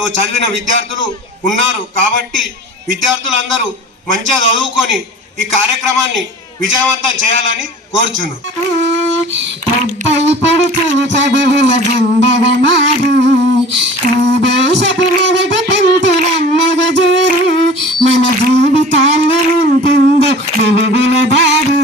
పాఠశాలలో చదివిన విద్యార్థులు ఉన్నారు. కాబట్టి విద్యార్థులందరూ మంచిగా చదువుకొని ఈ కార్యక్రమాన్ని విజయవంతం చేయాలని కోరుచున్నాను. మన జీవితాల్లో ఉంటుందో వెలుగుల దారి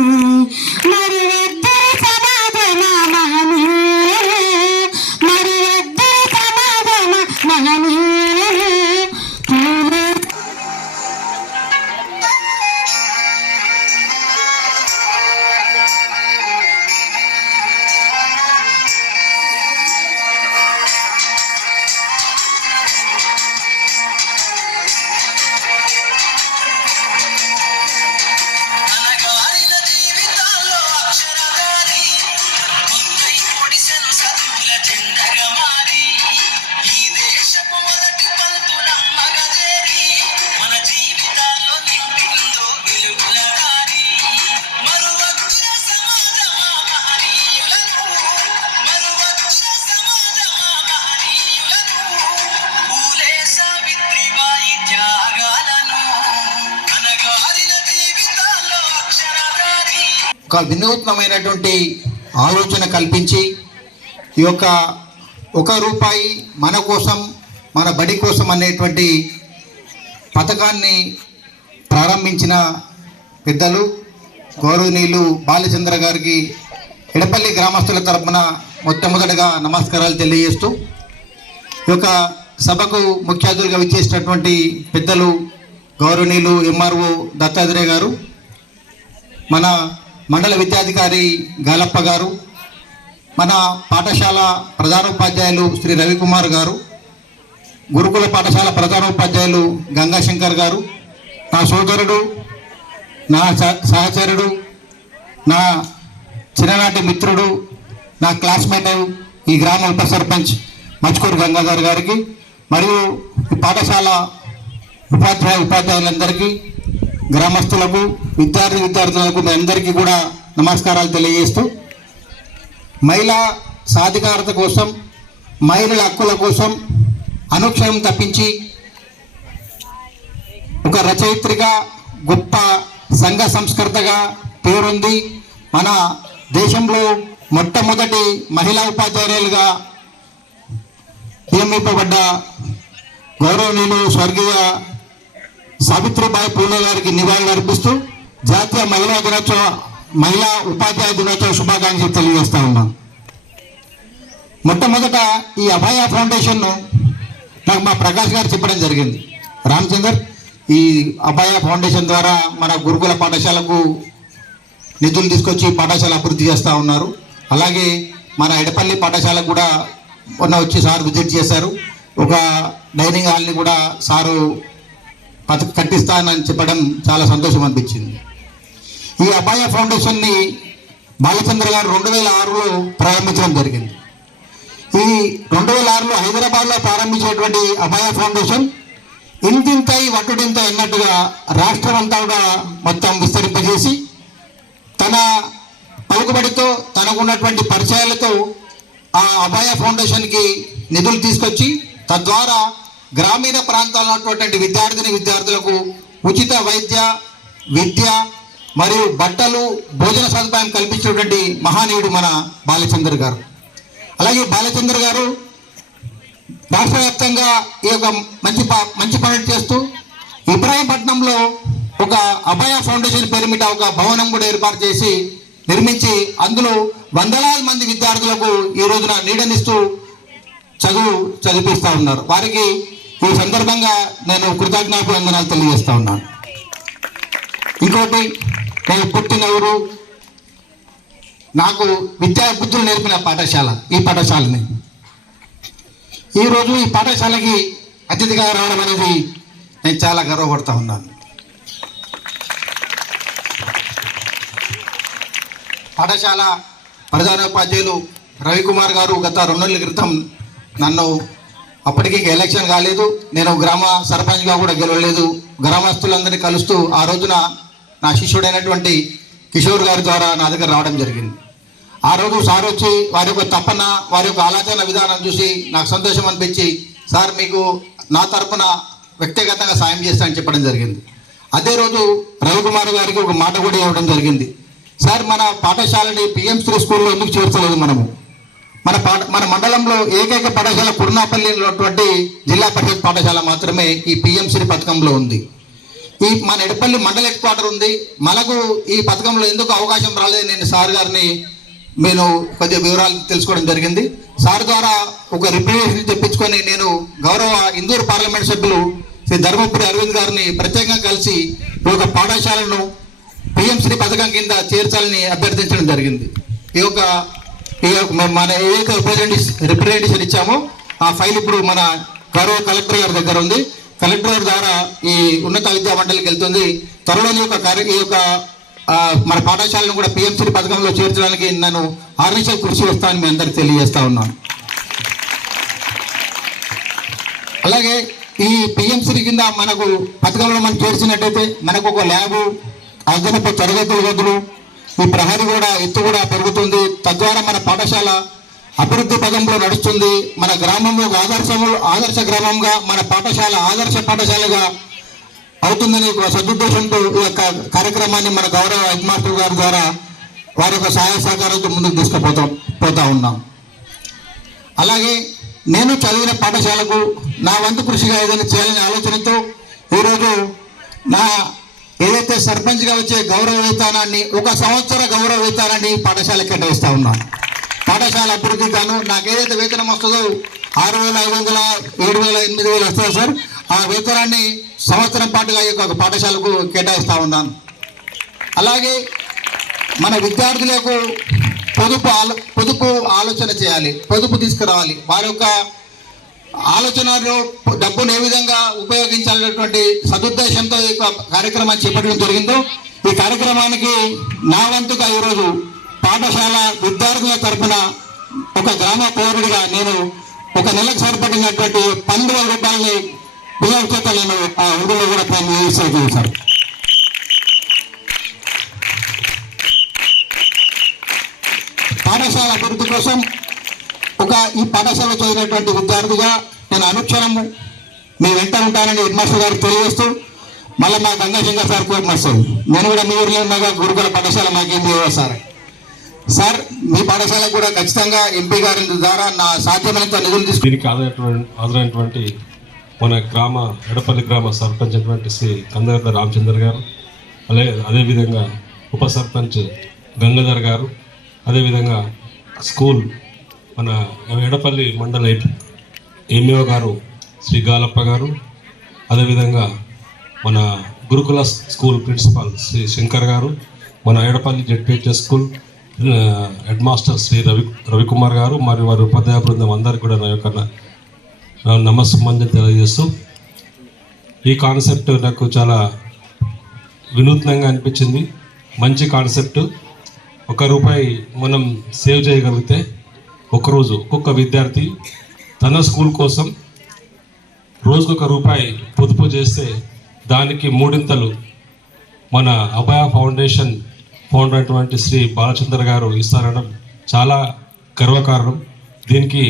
మరి వద్దరి సమాధాన మరి వద్దరి సమాధాన ఒక వినూత్నమైనటువంటి ఆలోచన కల్పించి ఈ యొక్క 1 రూపాయి మన కోసం మన బడి కోసం అనేటువంటి పథకాన్ని ప్రారంభించిన పెద్దలు గౌరవనీయులు బాలచంద్ర గారికి ఎడపల్లి గ్రామస్తుల తరపున మొట్టమొదటిగా నమస్కారాలు తెలియజేస్తూ ఈ యొక్క సభకు ముఖ్య అతిథులుగా విచ్చేసినటువంటి పెద్దలు గౌరవనీయులు ఎంఆర్ఓ దత్తాత్రేయ గారు, మన మండల విద్యాధికారి గాలప్ప గారు, మన పాఠశాల ప్రధానోపాధ్యాయులు శ్రీ రవికుమార్ గారు, గురుకుల పాఠశాల ప్రధానోపాధ్యాయులు గంగాశంకర్ గారు, నా సోదరుడు, నా సహచరుడు, నా చిన్ననాటి మిత్రుడు, నా క్లాస్మేట్, ఈ గ్రామ ఉప సర్పంచ్ మచ్కూరు గంగాధర్ గారికి, మరియు ఈ పాఠశాల ఉపాధ్యాయులందరికీ, గ్రామస్తులకు, విద్యార్థులకు మీ అందరికీ కూడా నమస్కారాలు తెలియజేస్తూ, మహిళా సాధికారత కోసం, మహిళల హక్కుల కోసం అనుక్షణం తప్పించి ఒక రచయిత్రిగా, గొప్ప సంఘ సంస్కర్తగా పేరుంది. మన దేశంలో మొట్టమొదటి మహిళా ఉపాధ్యాయులుగా నియమింపబడ్డ గౌరవనీయులు స్వర్గీయ సావిత్రిబాయి పూలే గారికి నివాళులు అర్పిస్తూ జాతీయ మహిళా ఉపాధ్యాయ దినోత్సవ శుభాకాంక్షలు తెలియజేస్తా ఉన్నాం. మొట్టమొదట ఈ అభయ ఫౌండేషన్ను నాకు మా ప్రకాష్ గారు చెప్పడం జరిగింది. రామచందర్, ఈ అభయ ఫౌండేషన్ ద్వారా మన గురుకుల పాఠశాలకు నిధులు తీసుకొచ్చి పాఠశాల అభివృద్ధి చేస్తూ ఉన్నారు. అలాగే మన ఎడపల్లి పాఠశాలకు కూడా మొన్న వచ్చి సార్ విజిట్ చేశారు. ఒక డైనింగ్ హాల్ని కూడా సారు కట్టిస్తానని చెప్పడం చాలా సంతోషం అనిపించింది. ఈ అభయ ఫౌండేషన్ని బాలచంద్ర గారు 2006లో ప్రారంభించడం జరిగింది. ఈ 2006లో హైదరాబాద్లో ప్రారంభించేటువంటి అభయ ఫౌండేషన్ ఇంతింతై వట్టుడింత అన్నట్టుగా రాష్ట్రం అంతా కూడా మొత్తం విస్తరింపజేసి తన పలుకుబడితో, తనకున్నటువంటి పరిచయాలతో ఆ అభయ ఫౌండేషన్కి నిధులు తీసుకొచ్చి తద్వారా గ్రామీణ ప్రాంతాల్లో ఉన్నటువంటి విద్యార్థులకు ఉచిత వైద్య, విద్య మరియు బట్టలు, భోజన సదుపాయం కల్పించినటువంటి మహానీయుడు మన బాలచంద్ర గారు. అలాగే బాలచంద్ర గారు రాష్ట్ర వ్యాప్తంగా ఈ యొక్క మంచి పనులు చేస్తూ ఇబ్రాహీంపట్నంలో ఒక అభయ ఫౌండేషన్ పేరుమిట ఒక భవనం కూడా ఏర్పాటు చేసి నిర్మించి అందులో వందలాది మంది విద్యార్థులకు ఈ రోజున నీడనిస్తూ చదివిస్తూ ఉన్నారు. వారికి ఈ సందర్భంగా నేను కృతజ్ఞాభివందనాలు తెలియజేస్తా ఉన్నాను. ఇంకోటి, నేను పుట్టిన ఊరు, నాకు విద్యా బుద్ధులు నేర్పిన పాఠశాల ఈ పాఠశాలని. ఈరోజు ఈ పాఠశాలకి అతిథిగా రావడం అనేది నేను చాలా గర్వపడుతూ ఉన్నాను. పాఠశాల ప్రధానోపాధ్యాయులు రవికుమార్ గారు గత 2 నెలల క్రితం నన్ను, అప్పటికి ఎలక్షన్ కాలేదు, నేను గ్రామ సర్పంచ్గా కూడా గెలవలేదు, గ్రామస్తులందరినీ కలుస్తూ ఆ రోజున నా శిష్యుడైనటువంటి కిషోర్ గారి ద్వారా నా దగ్గర రావడం జరిగింది. ఆ రోజు సార్ వచ్చి వారి యొక్క తపన, వారి యొక్క ఆలోచన విధానం చూసి నాకు సంతోషం అనిపించి, సార్ మీకు నా తరపున వ్యక్తిగతంగా సాయం చేస్తానని చెప్పడం జరిగింది. అదే రోజు రవికుమార్ గారికి ఒక మాట కూడా ఇవ్వడం జరిగింది. సార్, మన పాఠశాలని పిఎం3 స్కూల్లో ఎందుకు చేర్చలేదు మనము? మన మండలంలో ఏకైక పాఠశాల కుర్నాపల్లిలో ఉన్నటువంటి జిల్లా పరిషత్ పాఠశాల మాత్రమే ఈ పిఎం3 పథకంలో ఉంది. ఈ మన ఎడపల్లి మండల హెడ్ క్వార్టర్ ఉంది. మనకు ఈ పథకంలో ఎందుకు అవకాశం రాలేదు? నేను సార్ గారిని నేను కొద్దిగా వివరాలు తెలుసుకోవడం జరిగింది. సార్ ద్వారా ఒక రిప్రజెంటేషన్ తెప్పించుకొని నేను గౌరవ ఇందూరు పార్లమెంట్ సభ్యులు శ్రీ ధర్మపురి అరవింద్ గారిని ప్రత్యేకంగా కలిసి ఒక పాఠశాలను పిఎం3 పథకం కింద చేర్చాలని అభ్యర్థించడం జరిగింది. మన ఏదైతే రిప్రజెంటేషన్ ఇచ్చామో ఆ ఫైల్ ఇప్పుడు మన గౌరవ కలెక్టర్ గారి దగ్గర ఉంది. కలెక్టర్ గారి ద్వారా ఈ ఉన్నత విద్యా మండలికి వెళ్తుంది. త్వరలోని మన పాఠశాలను కూడా పిఎం3 పథకంలో చేర్చడానికి నేను ఆర్నిషల్ కృషి చేస్తానని మీ అందరికి తెలియజేస్తా ఉన్నాను. అలాగే ఈ పిఎం3 కింద మనకు పథకంలో మనం చేర్చినట్టయితే మనకు ఒక ల్యాబు, అదనపు తరగతుల గదులు, ఈ ప్రహరీ కూడా ఎత్తు కూడా పెరుగుతుంది. తద్వారా మన పాఠశాల అభివృద్ధి పదంలో నడుస్తుంది. మన గ్రామంలో ఆదర్శ గ్రామంగా మన పాఠశాల ఆదర్శ పాఠశాలగా అవుతుందని ఒక సదుద్దేశంతో ఈ యొక్క కార్యక్రమాన్ని మన గౌరవ హెడ్ మాస్టర్ గారి ద్వారా వారి యొక్క సహాయ సహకారంతో ముందుకు తీసుకుపోతా ఉన్నాం. అలాగే నేను చదివిన పాఠశాలకు నా వంతు కృషిగా ఏదైనా చేయాలనే ఆలోచనతో ఈరోజు నా ఏదైతే సర్పంచ్గా వచ్చే గౌరవ వేతనాన్ని 1 సంవత్సర గౌరవ వేతనాన్ని పాఠశాలకు కేటాయిస్తా ఉన్నాను. పాఠశాల అభివృద్ధి గాను నాకు ఏదైతే వేతనం వస్తుందో 6,500, 7,000, 8,000 వస్తుంది సార్. ఆ వేతనాన్ని సంవత్సరం పాటుగా ఈ యొక్క పాఠశాలకు కేటాయిస్తా ఉన్నాను. అలాగే మన విద్యార్థులకు పొదుపు ఆలోచన చేయాలి, పొదుపు తీసుకురావాలి. వారి యొక్క ఆలోచనలో డబ్బును ఏ విధంగా ఉపయోగించాలనేటువంటి సదుద్దేశంతో ఈ కార్యక్రమాన్ని చేపట్టడం జరిగిందో, ఈ కార్యక్రమానికి నా వంతుగా ఈరోజు పాఠశాల విద్యార్థుల తరఫున ఒక గ్రామ పౌరుడిగా నేను ఒక నెలకు సరిపడినటువంటి 12,000 రూపాయలని పిల్లల చేత నేను ఆ ఊరిలో కూడా సార్. పాఠశాల అభివృద్ధి కోసం ఈ పాఠశాల చదివినటువంటి విద్యార్థిగా నేను అనుక్షణము మీ వెంట ఉంటానని హెడ్ మాస్టర్ గారికి తెలియజేస్తూ, మళ్ళీ మా గంగాశంకర్ సార్ కోరిన వస్తుంది. నేను కూడా మీ ఊరిలో ఉన్నాగా గురుకుల పాఠశాల మాకేం చేయవు సార్. మీ పాఠశాల కూడా ఖచ్చితంగా ఎంపీ గారి ద్వారా నా సాధ్యమైనంత నిధులు తీసుకుని దీనికి ఆదరైనటువంటి మన ఎడపల్లి గ్రామ సర్పంచ్ అయినటువంటి శ్రీ కందగడ్డ రామచంద్ర గారు, అదేవిధంగా ఉప సర్పంచ్ గంగాధర్ గారు, అదేవిధంగా స్కూల్ మన ఎడపల్లి మండల ఎంఈఓ గారు శ్రీ గాలప్ప గారు, అదేవిధంగా మన గురుకుల స్కూల్ ప్రిన్సిపాల్ శ్రీ శంకర్ గారు, మన Edapalli ZPHS school head master Shri Ravikumar garu మరియు వారి ఉపాధ్యాయ బృందం అందరికీ కూడా నా యొక్క నమస్సుమంజం తెలియజేస్తూ, ఈ కాన్సెప్ట్ నాకు చాలా వినూత్నంగా అనిపించింది. మంచి కాన్సెప్ట్. ₹1 మనం సేవ్ చేయగలిగితే ఒకరోజు ఒక్కొక్క విద్యార్థి తన స్కూల్ కోసం రోజుకు ₹1 పొదుపు చేస్తే దానికి 3 మన అభయ ఫౌండేషన్ ఫౌండర్ అయినటువంటి శ్రీ బాలచంద్ర గారు ఇస్తారనడం చాలా గర్వకారణం. దీనికి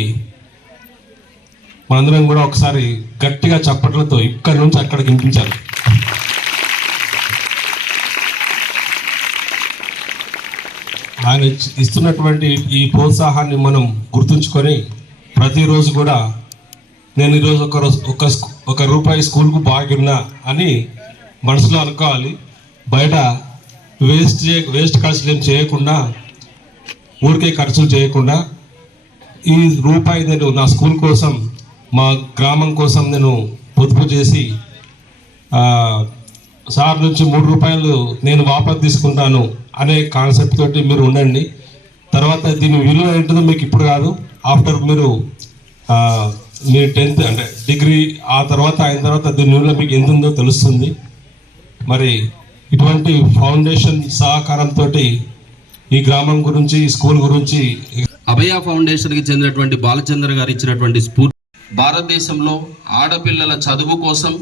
మనందరం కూడా ఒకసారి గట్టిగా చప్పట్లతో ఇక్కడి నుంచి అక్కడికి వినిపించాలి. ఆయన ఇస్తున్నటువంటి ఈ ప్రోత్సాహాన్ని మనం గుర్తుంచుకొని ప్రతిరోజు కూడా నేను ఈరోజు ₹1 స్కూల్కు బాగున్నా అని మనసులో అనుకోవాలి. బయట వేస్ట్ ఖర్చులు ఏం చేయకుండా, ఊరికే ఖర్చులు చేయకుండా ఈ రూపాయి నేను నా స్కూల్ కోసం, మా గ్రామం కోసం నేను పొదుపు చేసి సార్ నుంచి ₹3 నేను వాపసు తీసుకుంటాను అనే కాన్సెప్ట్ తోటి మీరు ఉండండి. తర్వాత దీని విలువ ఏంటో మీకు ఇప్పుడు కాదు, ఆఫ్టర్ మీరు మీ 10th అంటే డిగ్రీ అయిన తర్వాత దీని విలువ మీకు ఎంత ఉందో తెలుస్తుంది. మరి ఇటువంటి ఫౌండేషన్ సహకారంతో ఈ గ్రామం గురించి, ఈ స్కూల్ గురించి అభయ ఫౌండేషన్కి చెందినటువంటి బాలచంద్ర గారు ఇచ్చినటువంటి స్ఫూర్తి భారతదేశంలో ఆడపిల్లల చదువు కోసం,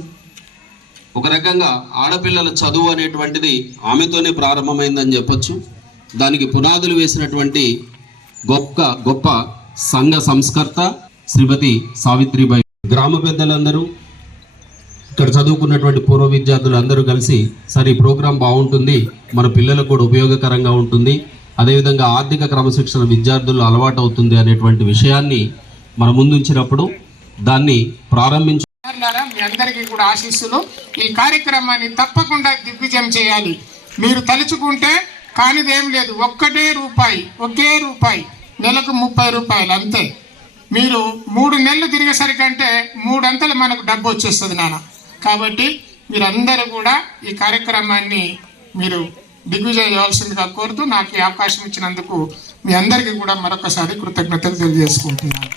ఒక రకంగా ఆడపిల్లల చదువు అనేటువంటిది ఆమెతోనే ప్రారంభమైందని చెప్పొచ్చు. దానికి పునాదులు వేసినటువంటి గొప్ప సంఘ సంస్కర్త శ్రీమతి సావిత్రిబాయి. గ్రామ పెద్దలందరూ, ఇక్కడ చదువుకున్నటువంటి పూర్వ విద్యార్థులు అందరూ కలిసి సరే ఈ ప్రోగ్రాం బాగుంటుంది, మన పిల్లలకు కూడా ఉపయోగకరంగా ఉంటుంది, అదేవిధంగా ఆర్థిక క్రమశిక్షణ విద్యార్థులు అలవాటు అవుతుంది అనేటువంటి విషయాన్ని మన ముందుంచినప్పుడు దాన్ని ప్రారంభించ మీ అందరికీ కూడా ఆశీస్సులు. ఈ కార్యక్రమాన్ని తప్పకుండా దిగ్విజయం చేయాలి. మీరు తలుచుకుంటే కానిదేం లేదు, ఒకే రూపాయి నెలకు 30 రూపాయలు అంతే. మీరు 3 నెలలు తిరిగేసరికంటే 3 అంతలు మనకు డబ్బు వచ్చేస్తుంది నాన్న. కాబట్టి మీరందరూ కూడా ఈ కార్యక్రమాన్ని మీరు దిగ్విజయం చేయాల్సిందిగా కోరుతూ నాకు ఈ అవకాశం ఇచ్చినందుకు మీ అందరికీ కూడా మరొకసారి కృతజ్ఞతలు తెలియజేసుకుంటున్నాను.